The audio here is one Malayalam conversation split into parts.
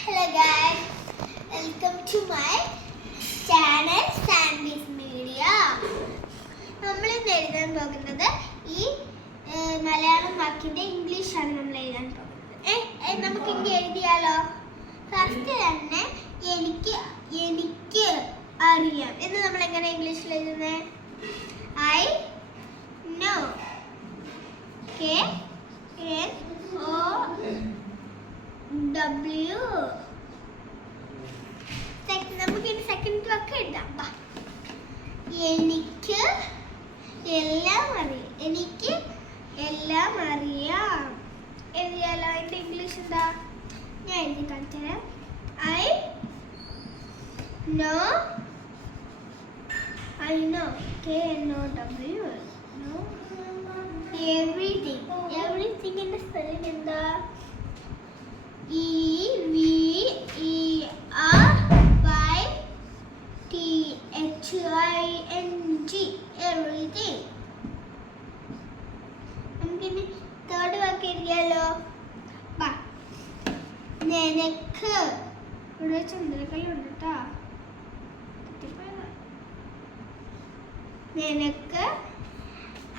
Hello guys welcome to my channel Sandy's Media നമ്മൾ ഇന്ന് എഴുതാൻ പോകുന്നത് ഈ മലയാളം വാക്കിന്റെ ഇംഗ്ലീഷാണ് നമ്മൾ എഴുതാൻ പോകുന്നത്. നമുക്ക് ഇങ്ങനെ എഴുതിയാലോ? ഫസ്റ്റ് തന്നെ എനിക്ക് എനിക്ക് അറിയാം. എന്ന് നമ്മൾ എങ്ങനെ ഇംഗ്ലീഷിൽ എഴുതുന്നത് I know K N O W നമുക്ക് ഇനി സെക്കൻഡ് വാക്ക് എഴുതാം. എനിക്ക് എല്ലാം അറിയാം. എനിക്ക് എല്ലാം അറിയാം. എഴുതിയാലോ? അതിന്റെ ഇംഗ്ലീഷ് എന്താ? ഞാൻ എഴുതി കാണിച്ചുതരാം. I know I know K N O W everything എവറിഥിങ്ങിന്റെ spelling എന്താ E V E R Y T H I N G everything നമുക്കിനി തേർഡ് വാക്ക് എഴുതിയാലോ വാ നിനക്ക്. ഇവിടെ ചന്ദ്രകലുണ്ട് കേട്ടാ നിനക്ക്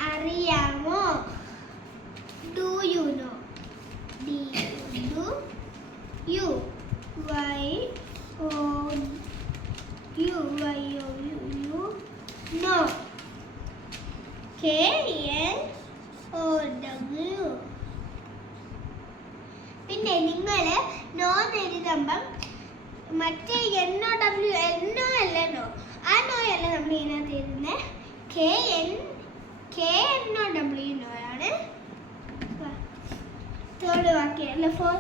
അറിയാമോ? Do you know D do you Y O U Y O U you know K N O W പിന്നെ നിങ്ങൾ നോ എഴുതുമ്പം മറ്റേ എന്നോ ഡബ്ല്യു എന്നോ അല്ല നോ. ആ നോ അല്ല നമ്മൾ ഇതിനകത്ത് എഴുതുന്നത് കെ എൻ കെ എന്നോ ഡബ്ല്യു നോ ആണ്. തേർഡ് വാക്ക് അല്ല ഫോർ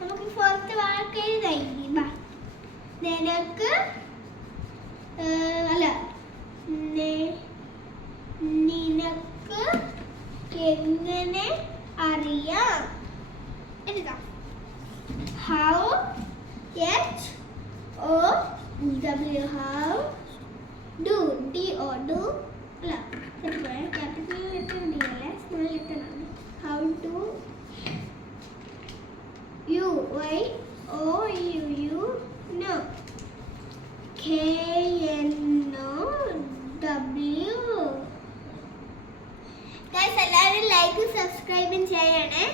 നമുക്ക് ഫോർത്ത് വാക്ക് എഴുതായി നിനക്ക് അല്ല. നിനക്ക് എങ്ങനെ അറിയാം. എഴുതാം. How H O W how do D O do അല്ല ക്യാപിറ്റൽ ലെറ്റർ ഡി അല്ല? സ്മോൾ ലെറ്റർ ആണ്. How do you Y O U you know K N ലൈക്കും സബ്സ്ക്രൈബും ചെയ്യണേ